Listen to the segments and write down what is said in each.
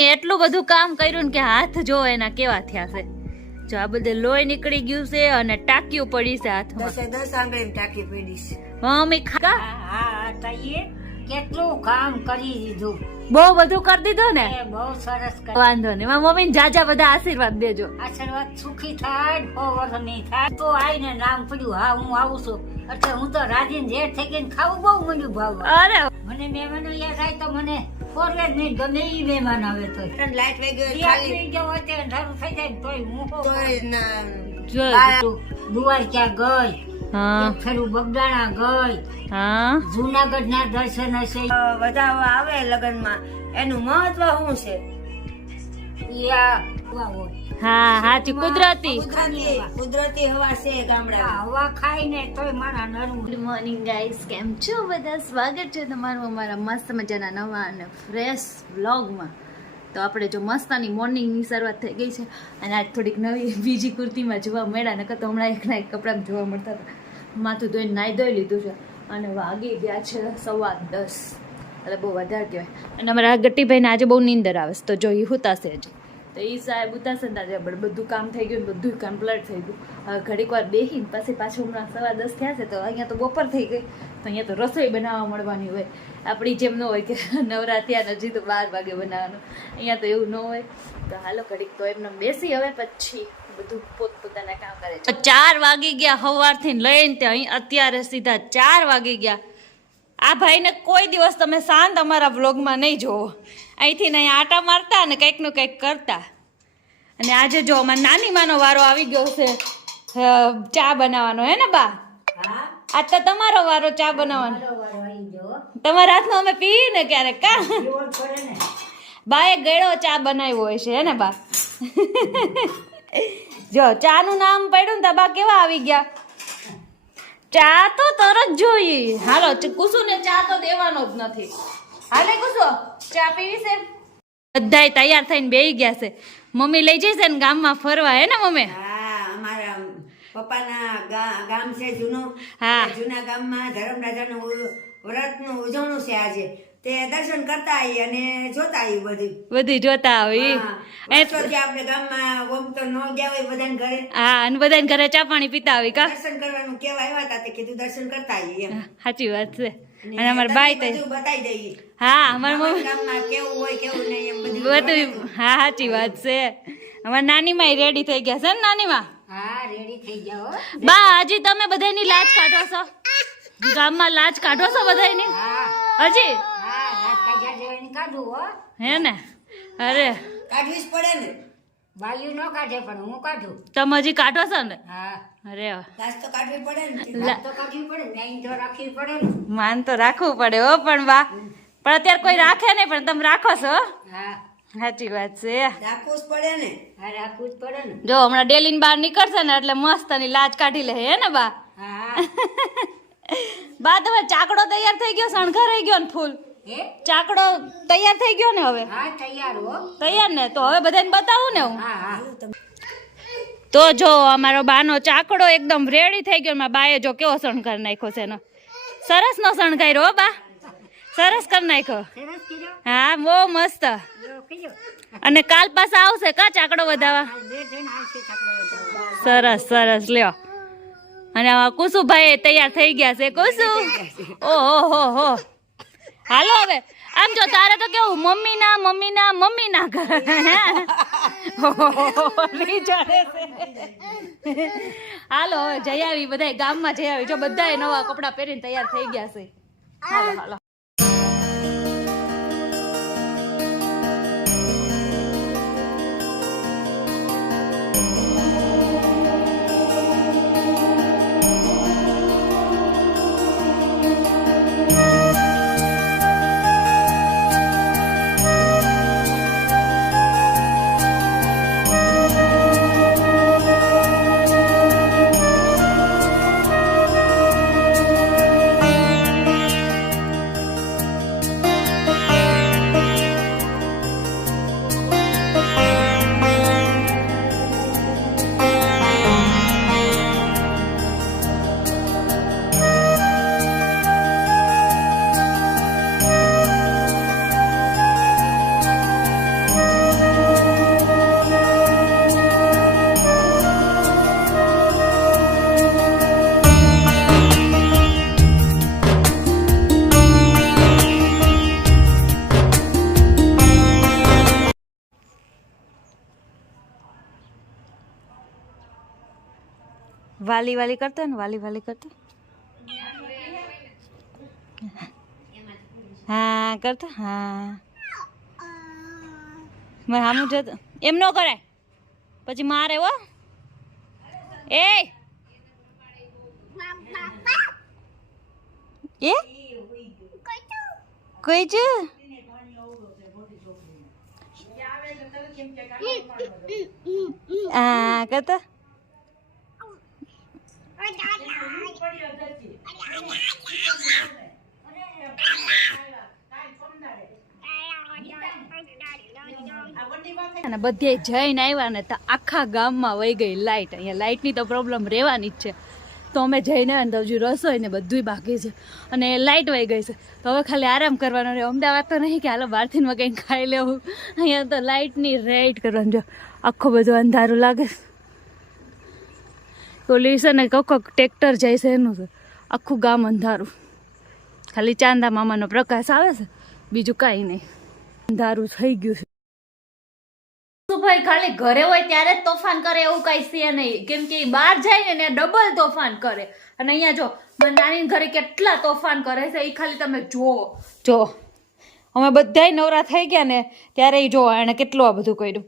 એટલું બધું કામ કર્યું ને કે હાથ જો એના કેવા થયા છે. જો આ બધે લોહી નીકળી ગયું છે અને ટાંક્યું પડી છે હાથમાં. 10 આંગળી ટાંકી પડી છે. મમ્મી કેટલું કામ કરી દીધું, બહુ બધું કરી દીધું ને. બહુ સરસ વાંધો નહીં, મારા મમ્મી જાજા બધા આશીર્વાદ દેજો. આશીર્વાદ સુખી થાય, બહુ વર્ષ નહીં થાય. તો આઈને નામ પડ્યું, હા હું આવું છું. એટલે હું તો રાજીને જેઠ થઈ ગઈ, ખાવું બહુ મળ્યું ભાવ. અરે મને મહેમાનો યાદ આવે તો મને ફોરવે નહીં ગમે ઈ મહેમાન આવે તો લાઈટ વહી ગયો હોય તે અંધારું થઈ જાય તોય હું દુવાઈ ક્યાં ગઈ, ફેરું બગદાણા ગઈ, જુનાગઢ ના દર્શન હશે. બધા આવે લગ્નમાં એનું મહત્વ શું છે? હા હાચી કુદરતી હવા છે ગામડા. હવા ખાઈને તોય મારા નરવું. ગુડ મોર્નિંગ ગાઈસ, કેમ છો બધા? સ્વાગત છે તમારું અમારા મસ્ત મજાના નવા અને ફ્રેશ વ્લોગમાં. તો આપણે જો મસ્તાની મોર્નિંગની શરૂઆત થઈ ગઈ છે અને આજ થોડીક નવી બીજી કુર્તીમાં જોવા મળ્યા, નકર તો હમણાં એક ના એક કપડામાં જોવા મળતા હતા. માથું ધોઈને નાઈ ધોઈ લીધું છે અને વાગી ગયા છે 10:15, એટલે બહુ વધારે કહેવાય. અને અમારા ગટ્ટીભાઈને આજે બહુ નીંદર આવે છે, તો જો એ હુતાશે હજી. તો એ સાહેબ ઉતારશે ને ત્યારે બધું કામ થઈ ગયું, બધું કમ્પ્લીટ થઈ ગયું. હવે ઘડીક વાર બેસીને પછી પાછું હમણાં 10:15 થયા છે, તો અહીંયા તો બપોર થઈ ગઈ, તો અહીંયા તો રસોઈ બનાવવા મળવાની હોય. આપણી જેમ ન હોય કે નવરાત્રિયા હજી તો 12 વાગે બનાવવાનું, અહીંયા તો એવું ન હોય. તો હાલો ઘડીક તો એમને બેસી હવે પછી બધું પોતપોતાના કામ કરે છે. 4 વાગી ગયા સવારથી લઈને તે અહીં અત્યારે સીધા 4 વાગી ગયા. આ ભાઈને કોઈ દિવસ તમે શાંત અમારા વ્લોગમાં નહીં જોવો. અહીંથી ને અહીંયા આટા મારતા અને કંઈકનું કંઈક કરતા. અને આજે જો અમારા નાની માનો વારો આવી ગયો છે ચા બનાવવાનો, હે ને બા? આજ તો તમારો વારો ચા બનાવવાનો. તમારા હાથનો અમે પીએ ને ક્યારેક, કા બાએ ગળો ચા બનાવ્યો હોય છે, હે ને બા? જો ચા નું નામ પડ્યું ને તો બા કેવા આવી ગયા. ચા તો તરત જોઈએ. હાલો કુસુને ચા તો દેવાનો જ નથી. હાલે કુસુ ચા પીવી છે? બધાય તૈયાર થઈને બેહી ગયા છે. મમ્મી લઈ જઈશે ને ગામમાં ફરવા, હે ને મમ્મી? હા, અમારા પપ્પાના ગામ છે જૂનું. હા, જૂના ગામમાં ધર્મરાજાનું વ્રતનું ઉજવણું છે આજે. તે દર્શન કરતા આવી અને જોતા આવી બધું જોતા આવી. આપણે ગામમાં ઓમ તો ન ગયા હોય બધાને ઘરે. હા, અને બધાને ઘરે ચા પાણી પીતા આવી કા? દર્શન કરવાનું કેવા આવ્યા હતા તે કીધું દર્શન કરતા આવી એમ. સાચી વાત છે. અને અમાર બાઈ તો બતાવી દઈએ. હા, અમારા મમ્મી ગામમાં કેવું હોય કેવું નહીં એમ બધું. હા સાચી વાત છે. અમારા નાની માં રેડી થઈ ગયા છે ને? નાની માં હા રેડી થઈ ગયા. બા હજી તમે બધાની લાજ કાઢો છો? ગામમાં લાજ કાઢો છો બધાની? હજી હે ને? અરે કાઢવી જ પડે ને, બાયું ન કાઢે પણ હું કાઢું. તમે હજી કાઢો છો ને? હા. અરે લાજ તો કાઢવી પડે ને, લાજ તો કાઢવી પડે ને, માન તો રાખવી પડે ને. માન તો રાખવું પડે હો, પણ બા પણ અત્યારે કોઈ રાખે નહીં, પણ તમે રાખો છો. હા સાચી વાત છે. રાખવું જ પડે ને. હા રાખવું જ પડે ને. જો હમણાં ડેલી બહાર નીકળશે ને એટલે મસ્ત ની લાજ કાઢી લે, હે ને બા? હા. બા તમે ચાકડો તૈયાર થઈ ગયો, શણગારાઈ ગયો ને ફૂલ? ચાકડો તૈયાર થઈ ગયો ને હવે? હા તૈયાર હો. તૈયાર ને? તો હવે બધાને બતાવું ને હું. હા હા. તો જો અમારો બાનો ચાકડો એકદમ રેડી થઈ ગયો. મારા બાએ જો કેવો શણગાર નાખ્યો છે એનો. સરસ નો શણગાર્યો હો બા, સરસ કરી નાખ્યો. હા બહુ મસ્ત. અને કાલ પાછા આવશે કા ચાકડો વધાવા? સરસ સરસ લ્યો. અને કુસુભાઈ તૈયાર થઈ ગયા છે. કુસુ ઓહો હો હો. હાલો હવે આમ જો તારે તો કેવું મમ્મી ના ઘર હાલો હવે જઈ આવી, બધા ગામમાં જઈ આવી. જો બધા નવા કપડા પહેરીને તૈયાર થઈ ગયા છે. હાલો હાલો. વાલી વાલી કરતો ને વાલી વાલી કરતો હા કરતો હા મારે સામું જતો એમ ન કરાય પછી મારે હો એ કોઈ છે હા કરતો અને બધે જઈને આવ્યા ને તો આખા ગામમાં વહી ગઈ લાઇટ. અહીંયા લાઇટની તો પ્રોબ્લેમ રહેવાની જ છે. તો અમે જઈને આવ્યા ને તો હજુ રસોઈ ને બધુંય બાકી છે અને લાઇટ વહી ગઈ છે. તો હવે ખાલી આરામ કરવાનો રહે. અમદાવાદ તો નહીં કે હાલો બહારથી કંઈક ખાઈ લેવું. અહીંયા તો લાઇટની રેટ કરવાનું. જો આખું બધું અંધારું લાગે છે. ઓલી છે ને કોક ટ્રેક્ટર જાય છે એનું છે આખું ગામ અંધારું. ખાલી ચાંદા મામાનો પ્રકાશ આવે છે બીજું કાંઈ નહીં. અંધારું થઈ ગયું છે. ભાઈ ખાલી ઘરે હોય ત્યારે જ તોફાન કરે એવું કઈ છે નહીં. કેમ કે બહાર જાય ને ડબલ તોફાન કરે. અને અહીંયા જો નાની ઘરે કેટલા તોફાન કરે છે એ ખાલી તમે જો અમે બધાય નવરા થઈ ગયા ને ત્યારે જો એને કેટલું આ બધું કર્યું.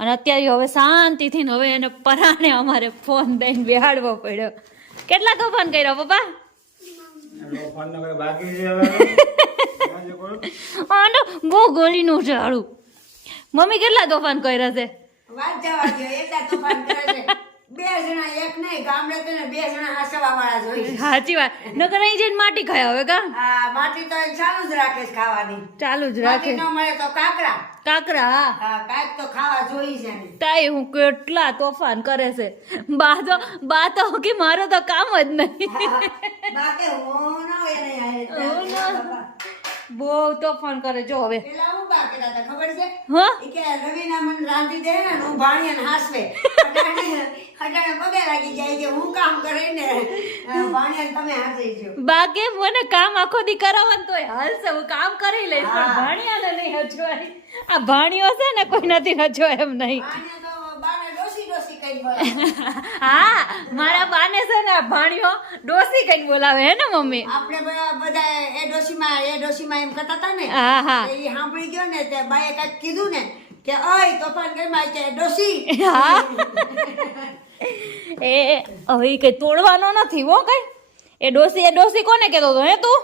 અને અત્યારે હવે શાંતિથી હવે એને પરાણે અમારે ફોન દઈને બેહાડવો પડ્યો. કેટલા તોફાન કર્યા પપ્પા? બહુ ગોળીનું છે હાડું. મમ્મી કેટલા તોફાન કર્યા છે? વાત જવા દો, એટલા તોફાન કરે છે. બે જણા એક નહીં, ગામડે તો ને બે જણા હસવા વાળા જોઈએ. સાચી વાત. નકર અહીં જઈને માટી ખાય હવે કા? હા, માટી તો ચાલુ જ રાખે છે ખાવાની. ચાલુ જ રાખે. માટી ન મળે તો કાકરા. કાકરા હા. હા, કાંઈક તો ખાવા જોઈ છે. તાઈ હું કેટલા તોફાન કરે છે. બા તો કે મારો તો કામ જ નહીં. બાકી હું ન હોય નહીં. બહુ તોફાન કરે જો હવે. પેલા હું બા કહેતા હતા ખબર છે? હા ઈ કે રવિના મને રાંધી દે ને હું ભાણિયાને હાસવે. હટાણે પગે લાગી જાય કે હું કામ કરીને ભાણિયાને તમે હાસી જો. બાકી મને કામ આખો દી કરાવવાનું તોય હાલશે હું કામ કરી લઈશ પણ ભાણિયાને નહીં હજવાય. આ ભાણિયો છે ને કોઈ નથી હજવાય એમ નહીં. ભાણિયા તો બાને ડોસી ડોસી કઈ બોલે. હા મારા બાને છે ને ભાણિયો ડોસી કઈ બોલાવે હે ને મમ્મી? આપણે બધા એ ડોસીમાં એમ કરતા હતા ને. હા હા એ સાંભળી ગયો ને તે બાએ કઈક કીધું ને કે ઓય તોફાન કરીમાં કે ડોસી. હા એ હવે કઈ તોડવાનો નથી હો કઈ. એ ડોસી કોને કહેતો હતો હે તું?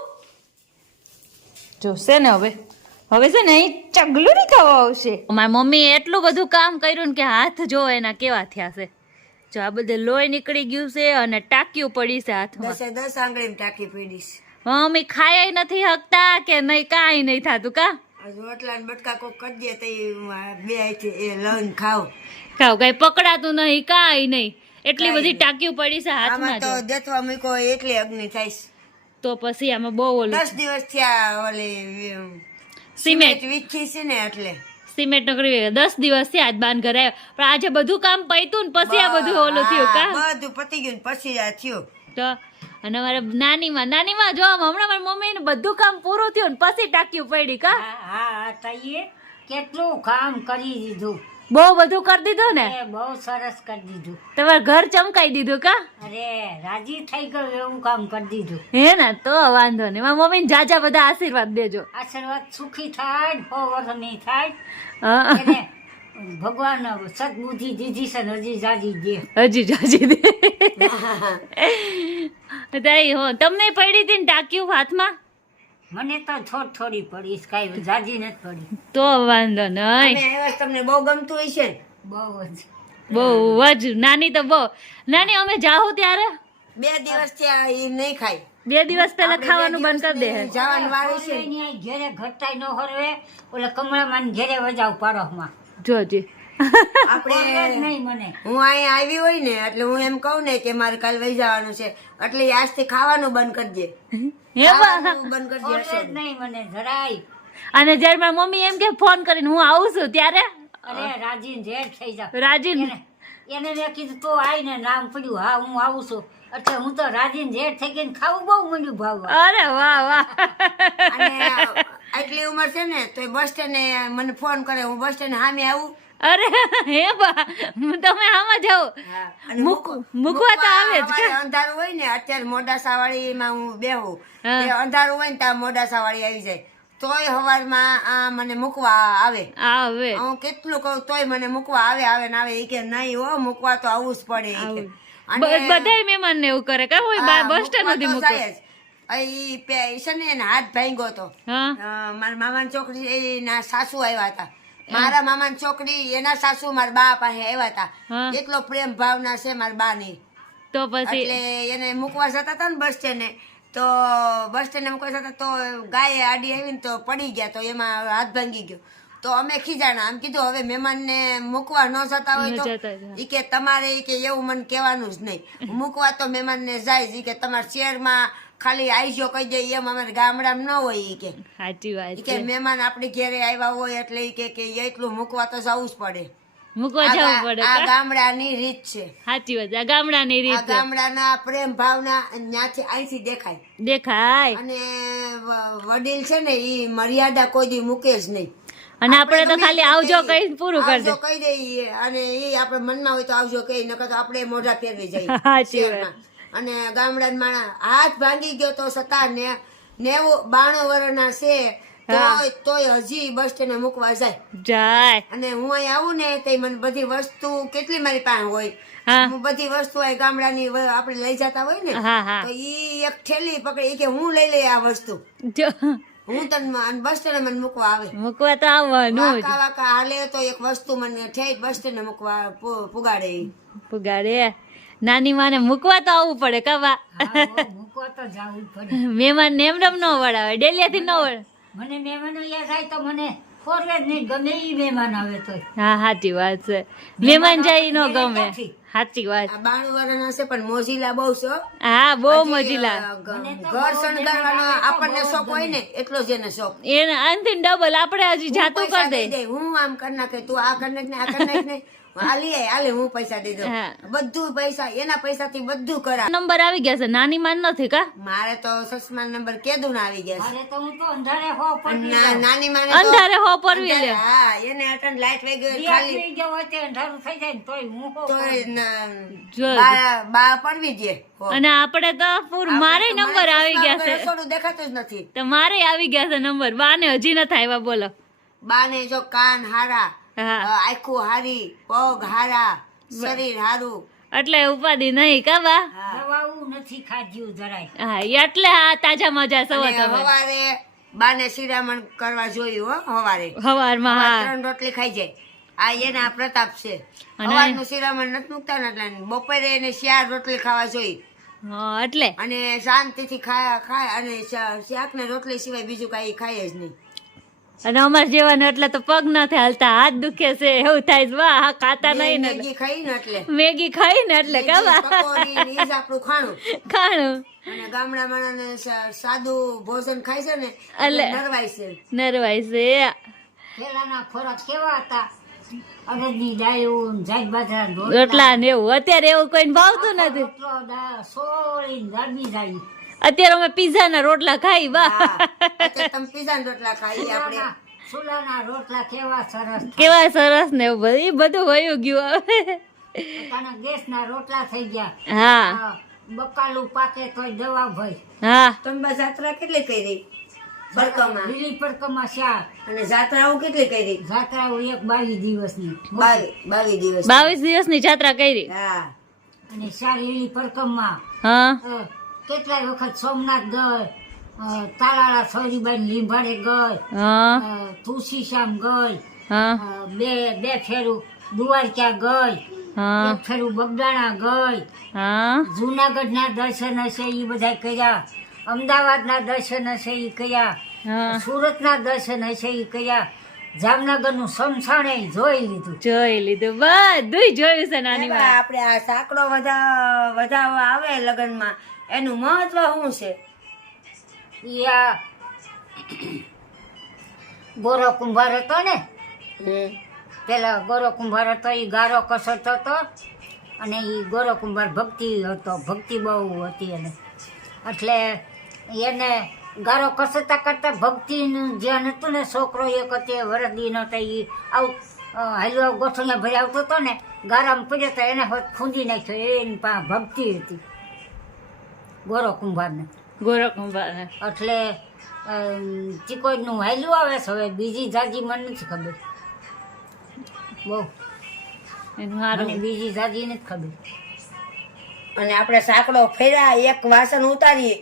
જોશે ને હવે છે ને અહીં ચગલું નહીં ખાવા આવશે. મારી મમ્મીએ એટલું બધું કામ કર્યું ને કે હાથ જો એના કેવા થયા છે. જો આ બધે લોહી નીકળી ગયું છે અને ટાંક્યું પડી છે હાથમાં. 10 આંગળીમાં ટાંકી પડી છે. મમ્મી ખાય નથી હકતા કે નહીં કાંઈ નહીં થતું કા? રોટલા ને બટકા કોક કરી દે તો બે આઈથી એ લઈને ખાવ કઈ પકડાતું નહીં કાંઈ નહીં. એટલી બધી ટાંક્યું પડી છે હાથમાં. તો દેતવા મૂકો એટલી અગ્નિ થાય છે. તો પછી આમાં બહુ ઓલું 10 દિવસ થયા ઓલી સિમેન્ટ વીખી છે ને એટલે સિમેન્ટ નકરી 10 દિવસ થી આજ બાન ઘરે આવ્યા. પણ આજે બધું કામ પૈતું ને પછી આ બધું ઓલું થયું કા? બધું પતી ગયું પછી આ થયું. તો અને મારે નાનીમાં જો હમણાં મારી મમ્મી ને બધું કામ પૂરું થયું ને પછી ટાંક્યું પડી કા? હા તઈએ કેટલું કામ કરી દીધું. બહુ બધું કરી દીધું ને? બહુ સરસ કરી દીધું. તમારે ઘર ચમકાઈ દીધું કા? અરે રાજી થઈ ગયું એવું કામ કરી દીધું. હે ને તો વાંધો નહીં. મારી મમ્મી ને જાજા બધા આશીર્વાદ દેજો. આશીર્વાદ સુખી થાય નહીં થાય. ભગવાન સદબુદ્ધિ દીધી છે ને હજી જાજી દે. હજી જાજી દે. તમને પડી હતી ને ટાંક્યું હાથમાં? મને તો થોડી પડી કઈ જાજી નથી પડી. તો વાંધો નહીં. તમને બહુ ગમતું હોય છે ને? બહુ જ નાની તો બહુ નાની. અમે જાહું ત્યારે 2 દિવસ ત્યાં એ નહીં ખાય. 2 દિવસ પહેલા ખાવાનું બંધ કરી દે. જવાનું વાળે છે ઘેરે ઘટાઈ ન હરવે ઓલા કમળામાં ઘેરે વજાવ પાડોમાં જોજે. આપણે નહીં મને હું અહીંયા આવી હોય ને એટલે હું એમ કહું ને કે મારે કાલ વહી જવાનું છે એટલે આજથી ખાવાનું બંધ કરજે. બંધ કરજે નહીં મને જરાય. અને જયારે મારી મમ્મી એમ કે ફોન કરીને હું આવું છું ત્યારે અરે રાજીન જેઠ થઈ જાવ. રાજીન એને મેં કીધું તો આવીને નામ પડ્યું હા હું આવું છું એટલે હું તો રાજીન જેઠ થઈ ગઈ ખાવું બહુ મંડ્યું ભાવવા. અરે વાહ વાહ. અને આટલી ઉંમર છે ને તો બસ સ્ટેન્ડે મને ફોન કરે, હું બસ સ્ટેન્ડ સામે આવું. અરે હે બા, તમે આમાં જાઓ. અને મૂકવા તો આવે જ. અમારે અંધારું હોય ને, અત્યારે મોડાસા વાળી માં હું બેહું, તે અંધારું હોય ને ત્યાં મોડાસા વાળી આવી જાય, તોય હવારમાં આ મને મૂકવા આવે. હું કેટલું કહું તોય મને મૂકવા આવે ને આવે. એ કે નહીં હો, મૂકવા તો આવવું જ પડે. બધાય મહેમાન ને એવું કરે કે બસ સ્ટેન્ડ સુધી મૂકે. છે ને એને હાથ ભાંગ્યો હતો. મારા મામાની છોકરી એના સાસુ આવ્યા હતા. મારા મામાની છોકરી એના સાસુ મારા બા પાસે આવ્યા હતા. એટલો પ્રેમ ભાવના છે મારા બા ની. તો પછી એટલે એને મૂકવા જતા હતા ને બસ સ્ટેન્ડે, તો બસ સ્ટેન્ડે મૂકવા જતા તો ગાય આડી આવી ને તો પડી ગયા, તો એમાં હાથ ભાંગી ગયો. તો અમે ખીજાણા, આમ કીધું હવે મહેમાન ને મૂકવા ન જતા હોય તો ઈ કે તમારે ઈ કે એવું મને કહેવાનું જ નહીં, મૂકવા તો મહેમાન ને જાય. ઈ કે તમારા શહેરમાં ખાલી આઈજો કહી દે, એમ અમારે ગામડામાં ન હોય. ઈ કે સાચી વાત કે મહેમાન આપણી ઘેરે આવ્યા હોય એટલે ઈ કે એટલું મૂકવા તો જવું જ પડે. મૂકવા જવું પડે. આ ગામડાની રીત છે. સાચી વાત, આ ગામડાની રીત. ગામડાના પ્રેમ ભાવના ત્યાંથી અહીંથી દેખાય. અને વડીલ છે ને ઈ મર્યાદા કોઈ દી મૂકે જ નહીં. અને આપણે તો ખાલી આવજો કઈ પૂરું કરી દે, કહી દઈએ. અને એ આપણે મનમાં હોય તો આવજો કહી, નકર તો આપણે મોઢા ફેરવી જઈએ. સાચી વાત. અને ગામડા માણસ હાથ ભાંગી ગયો તો છતાં 90-92 વર્ષના છે તોય હજી બસ સ્ટેન્ડ મૂકવા જાય. અને હું અહીં આવું ને તો મને બધી વસ્તુ કેટલી મારી પાસે હોય, હું બધી વસ્તુ અહીં ગામડાની આપણે લઈ જતા હોય ને, તો ઈ એક થેલી પકડી કે હું લઈ લઈ આ વસ્તુ. હું તને બસ સ્ટેન્ડ મને મૂકવા તો આવવાનું. વાકા હાલે તો એક વસ્તુ મને ઠેઠ બસ સ્ટેન્ડ મૂકવા પુગાડે. નાની માને મૂકવા તો આવવું પડે કવા. મૂકવા તો જવું પડે. મહેમાન ને એમ ન વળાવે, ડેલિયાથી ન વળે. મને મહેમાનો યાદ થાય તો મને ફોરવે નહીં ગમે. ઈ મહેમાન આવે તો સાચી વાત છે, મહેમાન જાય નો ગમે. સાચી વાત. 92 વર્ષના છે પણ મોજીલા બહુ છે. હા, બહુ મોજીલા. ઘર શણગારવાનો આપણને શોખ હોય ને એટલો જ એને શોખ. એને આનથી ડબલ આપણે હજી જાતું કરી દે. હું આમ કરી નાખે, તું આ કરી નાખ ને આ કરી નાખ ને, હાલે હું પૈસા દઈ દઉં. બધું પૈસા એના પૈસાથી બધું કરા. નંબર આવી ગયા છે, નાની માન નથી કા? મારે તો સસમા નંબર કેદું ના આવી ગયા છે. હું તો અંધારે હો પર નાની માને અંધારે હો પરવી લે. હા, એને અટન લાઈટ વઈ ગયો ખાલી ગયો હોય તે અંધારું થઈ જાય ને તોય હું તોય બા પરવી દે. અને આપણે તો પૂર મારે નંબર આવી ગયા છે. થોડું દેખાતું જ નથી. તો મારે આવી ગયા છે નંબર. બાને હજી નથી આવ્યા. બોલો. બાને જો કાન હારા, આખું હારી, પગ હારા, શરીર હારું, એટલે ઉપાધિ નહીં કાબા. દવાવું નથી ખાધ્યું જરાય. હા, એટલે આ તાજા મજા સવા તમે. સવારે બાને શિરામણ કરવા જોયું હો. હવારમાં 3 રોટલી ખાઈ જાય. આ એના પ્રતાપ છે. સવારનું શિરામણ નથી મૂકતા ને એટલે બપોરે એને 4 રોટલી ખાવા જોઈ. એટલે અને શાંતિથી ખાય અને શાક ને રોટલી સિવાય બીજું કઈ ખાય જ નહીં. અને અમાર જેવાનું એટલે તો પગ નથી હાલતા, હાથ દુખે છે એવું થાય. વાહ, ખાતા નહીં ને મેગી ખાઈ ને એટલે કાબા આપણું ખાણું. અને ગામડા માણસ સાદું ભોજન ખાય છે ને એટલે નરવાય છે. પેલાના ખોરાક કેવા હતા? અડદની દાળ, જાગ બાજરા રોટલા ને એવું. અત્યારે એવું કોઈને ભાવતું નથી. અત્યારે અમે પીઝા ના રોટલા ખાઈ. તમે પીઝા ના રોટલા ખાઈ. આપણે સુલાના રોટલા કેવા સરસ ને એવું બધું વયું ગયું હવે. ગેસ ના રોટલા થઈ ગયા. હા, બકાલું પાકે તોય દવા ભાઈ. હા, તમે જાત્રા કેટલી કરી? લીલી પરકમાં શાક. અને જાત્રાઓ કેટલી કરી? જાત્રાઓ એક 22 દિવસની. 22 દિવસની જાત્રા કરી. હા, અને શાક લીલી પરકમાં. હા, કેટલાય વખત સોમનાથ ગઈ, તાલાળા સોરીબાઈ લીંભાડે ગઈ, તુલસી શ્યામ ગઈ, બે ફેરું દ્વારકા ગઈ, એક ફેરું બગદાણા ગઈ, જુનાગઢ ના દર્શન હશે એ બધા કર્યા, અમદાવાદ ના દર્શન હશે એ કર્યા, સુરત ના દર્શન હશે એ કર્યા, જામનગર નું સમસાણે જોઈ લીધું. બધું જોયું છે નાની. આપણે આ સાંકડો વધાવવા આવે લગ્નમાં, એનું મહત્વ શું છે? ગોરો કુંભાર હતો ને, પેલા ગોરો કુંભાર હતો, એ ગારો કસરતો હતો. અને એ ગોરો કુંભાર ભક્તિ હતો, ભક્તિ બહુ હતી એને. એટલે એને ગારો કસરતા કરતા ભક્તિનું જ્યાં હતું ને છોકરો એક તે વરદી નહોતા એ આવું હલવા ગોઠણિયા ભરી આવતો હતો ને ગારામાં પડ્યો તો એને હોત ખૂંદી નાખ્યો એની પાસે ભક્તિ હતી ગોરો કુંભારને એટલે ચીકોઈનું હાલ્યું આવે છે હવે બીજી જાજી મને નથી ખબર બહુ મને બીજી જાજી નથી ખબર. અને આપણે સાંકડો ફેરા એક વાસણ ઉતારીએ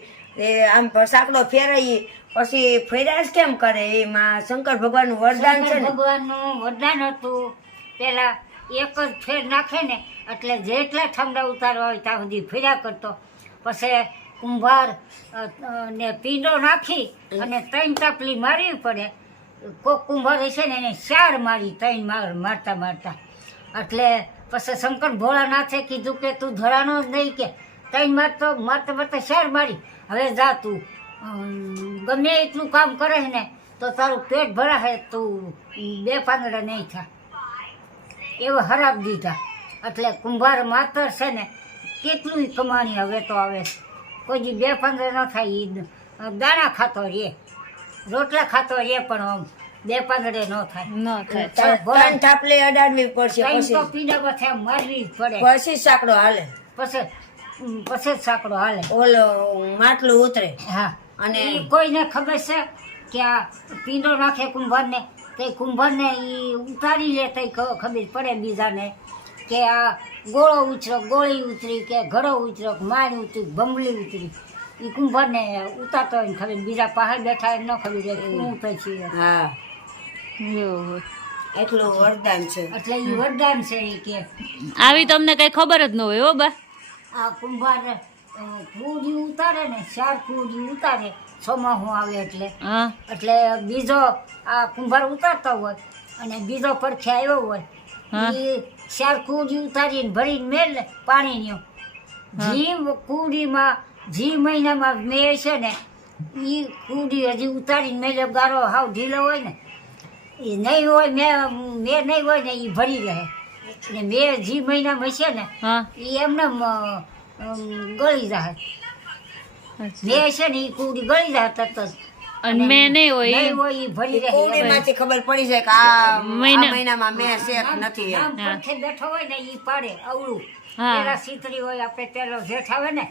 આમ સાંકડો ફેરાઈએ પછી ફેરા જ કેમ કરે એમાં શંકર ભગવાનનું વરદાન છે ને ભગવાનનું વરદાન હતું પેલા એક જ ફેર નાખે ને એટલે જેટલા ઠંડા ઉતારવા હોય ત્યાં સુધી ફેર્યા કરતો. પછી કુંભાર ને પીંડો નાખી અને 3 તાપલી મારવી પડે. કોક કુંભાર હશે ને એને 4 મારી 3 મારતા મારતા એટલે પછી શંકર ભોળાનાથે કીધું કે તું ધરાનો જ નહીં કે 3 મારતા મારતા 4 મારી હવે જા તું ગમે એટલું કામ કરે ને તો તારું પેટ ભરાશે તું 2 પાંદડા નહીં થાય એવો હરાબ દીધા. એટલે કુંભાર માતર છે ને કેટલું કમાણી હવે તો આવે છે કોઈ દી 2 પાંદડા ન થાય એ દાણા ખાતો રે રોટલા ખાતો રે પણ આમ 2 પાંદડે ન થાય 3 થાપલી અડાડવી પડશે તો પીડા બધા મારવી જ પડે પછી સાંકડો હાલે પછી જ સાંકડો હાલે ઓલો માટલું ઉતરે. હા અને અને કોઈને ખબર છે કે આ પીંડો નાખે કુંભારને તે કુંભારને એ ઉતારી લે તો ખબર પડે બીજાને કે આ ગોળો ઉછરો ગોળી ઉતરી કે ઘડો ઉછરો માર ઉતરી ભમલી ઉતરી એ કુંભારને ઉતારતો હોય ને ખબર બીજા પહાડ બેઠા ન ખબર શું પછી હા એટલું વરદાન છે. એટલે એ વરદાન છે એ કે આવી તમને કઈ ખબર જ ન હોય હો બા. આ કુંભાર કુડી ઉતારે ને 4 કુડી ઉતારે ચોમાસું આવે એટલે બીજો આ કુંભાર ઉતારતો હોય અને બીજો પડખે આવ્યો હોય એ 4 કુડી ઉતારીને ભરીને મેળ પાણીની કુડીમાં જી મહિનામાં મેળ છે ને એ કુડી હજી ઉતારીને મેળે ગારો હાવ ઢીલો હોય ને એ નહીં હોય મેં નહીં હોય ને એ ભરી રહે ને મેં જી મહિનામાં છે ને એ એમને ગળી જાય મેં છે ને એ કુડી ગળી જાય તરત જ અને મેં નહીં હોય એ ભરી રહે કુડીમાંથી ખબર પડી જાય કે આ મહિનામાં મેં શેક નથી એમ. પડખે બેઠો હોય ને એ પાડે અવળું પેલા સીતરી હોય આપણે પેલો જેઠ આવે ને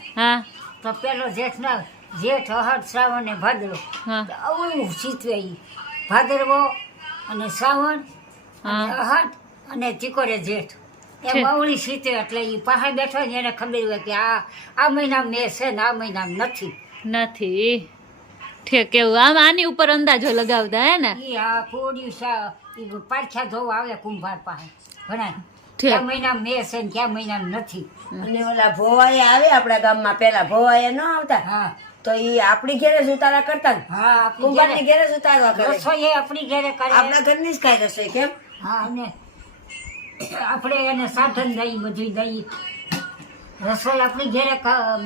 તો પેલો જેઠ ના જેઠ અહડ શ્રાવણ ને ભાદરો અવળું સીતવે ઈ ભાદરવો અને શ્રાવણ અને અહડ અને ચીકોરે જેઠ એમ અવળી સીતે એટલે એ પાસે બેઠો ને એને ખબર હોય કે આ મહિનામાં મેં છે ને આ મહિનામાં નથી ઠીક એવું આમ આની ઉપર અંદાજો લગાવતા હે ને ઈ આ કોડિયું પાછા ધોવા આવે કુંભાર પાસે ઘણા કયા મહિનામાં મેં છે ને કયા મહિનામાં નથી. અને ઓલા ભોવાયા આવે આપણા ગામમાં પેલા ભોવાયા ન આવતા હા તો ઈ આપણી ઘેરે જ ઉતારા કરતા ને હા કુંભારની ઘેરે જ ઉતારવા કરે. રસોઈ આપણી ઘરે કરે આપણા ઘરની જ કાંઈ રસોઈ કેમ હા અને આપણે એને સાધન દઈ બધું દઈ રસોઈ આપણી ઘેરે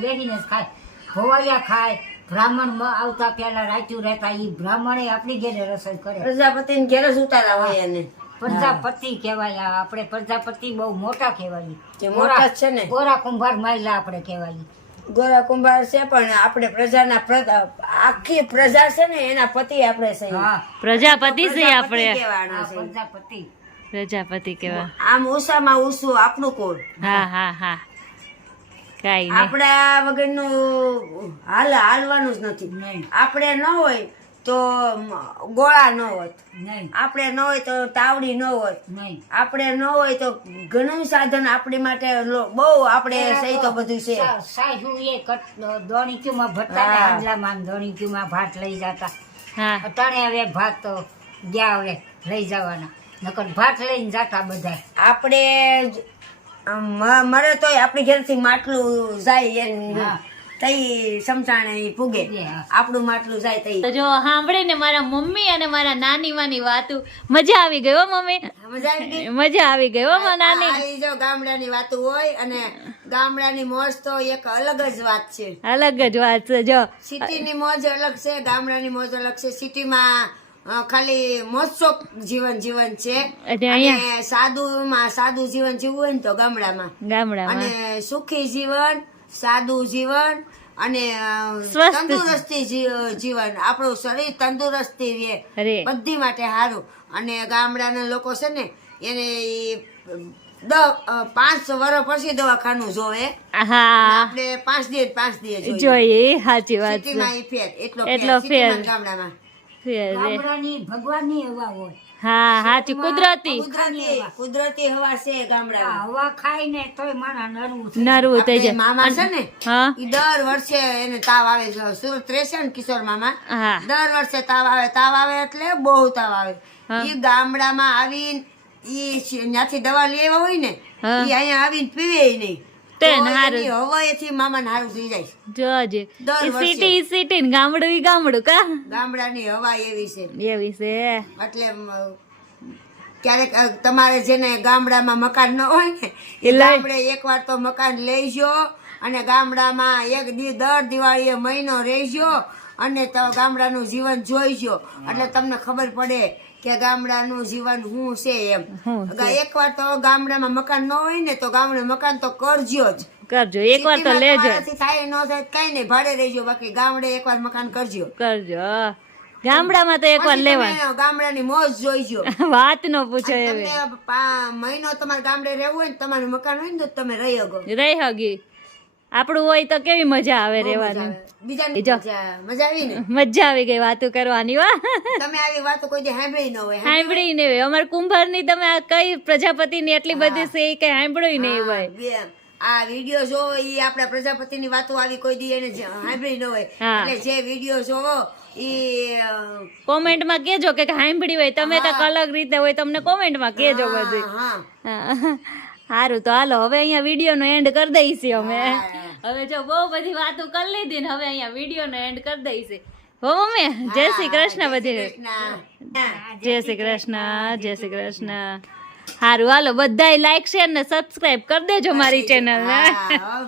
બેસીને જ ખાય ભોવાયા ખાય બ્રાહ્મણ આવતા પેલા રાત્યું રહેતા એ બ્રાહ્મણે આપણી ઘેરે રસોઈ કરે પ્રજાપતિને ઘેરે જ ઉતારા હોય એને પ્રજાપતિ કહેવાય આપણે પ્રજાપતિ બહુ મોટા કહેવાય કે મોટા જ છે ને ગોરા કુંભાર માયલા આપણે કહેવાય ગોરા કુંભાર છે પણ આપણે પ્રજાના આખી પ્રજા છે ને એના પતિ આપણે છે. હા પ્રજાપતિ છે આપણે કહેવાના છે. પ્રજાપતિ પ્રજાપતિ કેવા આમ ઉષામાં ઉષું આપણું કોણ હા કાઈ નહીં આપણા વગરનું હાલવાનું જ નથી. આપણે ન હોય તો ગોળા ન હોત, નહીં આપણે ન હોય તો તાવડી ન હોત, નહીં આપણે ન હોય તો ઘણું સાધન આપણી માટે બહુ આપણે સહી તો બધું છે. સાહુ એ દોણીક્યુમાં ભરતા હતા, આંધળામાં દોણીક્યુમાં ભાત લઈ જતા. અટાણે હવે ભાત તો ગયા હવે લઈ જવાના, નકર ભાત લઈને જતા બધા. આપણે મરે તોય આપણી ઘેરથી માટલું જાય એમ તઈ સમસાણે પૂગે, આપણું માટલું જાય તઈ. તો જો સાંભળીને મારા મમ્મી અને મારા નાની માની વાતો મજા આવી ગઈ હો મમ્મી, મજા આવી ગઈ હો મારા નાની. જો ગામડાની વાતો હોય અને ગામડાની મોજ તો એક અલગ જ વાત છે, અલગ જ વાત છે. જો સિટીની મોજ અલગ છે, ગામડાની મોજ અલગ છે. સિટીમાં ખાલી મોજશોખ જીવન છે અને સાદું જીવન જીવવું હોય ને તો ગામડામાં, અને સુખી જીવન, સાદું જીવન અને સ્વસ્થ તંદુરસ્તી જીવન, આપણું શરીર તંદુરસ્તી રહે, અરે બધી માટે સારું. અને ગામડાના લોકો છે ને એને 5 વર્ષ પછી દવાખાનું જોવે, હા આપણે 5 દિવસ જોઈએ, સાચી વાત છે. સિટીમાં ઈ ફેર, એટલો એટલો ફેર. ફેર ગામડામાં. ફેર રે. ગામડાની ભગવાનની હવા હોય. હા સાચી, કુદરતી કુદરતી હવા છે ગામડામાં. આ હવા ખાઈને તોય મારા નરવું થાય. નરવું થઈ આપણે જાય. મામા છે ને હા ઈ દર વર્ષે એને તાવ આવે છે. સુરત રહેશે ને કિશોર મામા, હા દર વર્ષે તાવ આવે એટલે બહુ તાવ આવે. હા. ઈ ગામડામાં આવીને ઈ ત્યાંથી દવા લેવા હોય ને હા. ઈ અહીંયા આવીને પીવે નહીં. તેને તો હારું. એની હવાએથી મામાને હારું થઈ જાય. જોજે, દર વર્ષે. સિટી ને ગામડું ઈ ગામડું કા ગામડાની હવા એવી છે. એવી છે. એટલે ક્યારેક તમારે જેને ગામડામાં મકાન ન હોય ને એ લઈ. ગામડે એકવાર તો મકાન લઈજો અને ગામડામાં દર દિવાળીએ મહિનો રહેજો અને તો ગામડાનું જીવન જોઈજો, એટલે તમને ખબર પડે કે ગામડાનું જીવન શું છે એમ. શું છે? એકવાર તો ગામડામાં મકાન ન હોય ને તો ગામડે મકાન તો કરજો જ. કરજો, એકવાર તો સિટીમાં લેજો તમારાથી થાય ન થાય કઈ નહીં, ભાડે રહેજો, બાકી ગામડે એકવાર મકાન કરજો. કરજો. ગામડામાં તો એકવાર પછી લેવાનું. તમે ગામડાની મોજ જોઈજો. વાત નો પૂછો એવી. તમને મહિનો તમારે ગામડે રહેવું હોય ને તમારું મકાન હોય ને તો તમે રહી શકો. રહી હગી આપણું હોય તો કેવી મજા આવે રેવાની. બીજાની જો. મજા આવી ને. મજા આવી ગઈ વાતો કરવાની. વાહ, તમે આવી વાતો કોઈ દી સાંભળી ન હોય. સાંભળી ને અમાર કુંભાર ની તમે આ કઈ પ્રજાપતિ ની એટલી બધી છે એ કઈ સાંભળ્યું નહીં હોય. આ વિડીયો જોવો ઈ આપણા પ્રજાપતિની વાતો આવી કોઈ દી એને સાંભળી ન હોય. હા. એટલે જે વિડીયો જોવો ઈ કોમેન્ટ માં કેજો કે સાંભળી હોય તમે કઈક અલગ રીતે હોય, તમને કોમેન્ટ માં કેજો બધું. હા સારું, તો હાલો હવે અહીંયા વિડીયો નો એન્ડ કરી દઈશી અમે. હવે જો બહુ બધી વાતો કરી લીધી ને હવે અહીંયા વિડીયો નો એન્ડ કરી દઈશી. હો મમ્મી, જય શ્રી કૃષ્ણ બધી. જય શ્રી કૃષ્ણ, જય શ્રી કૃષ્ણ. સારું, હાલો બધાય લાઈક શેર ને સબસ્ક્રાઇબ કરી દેજો મારી ચેનલ ને. હા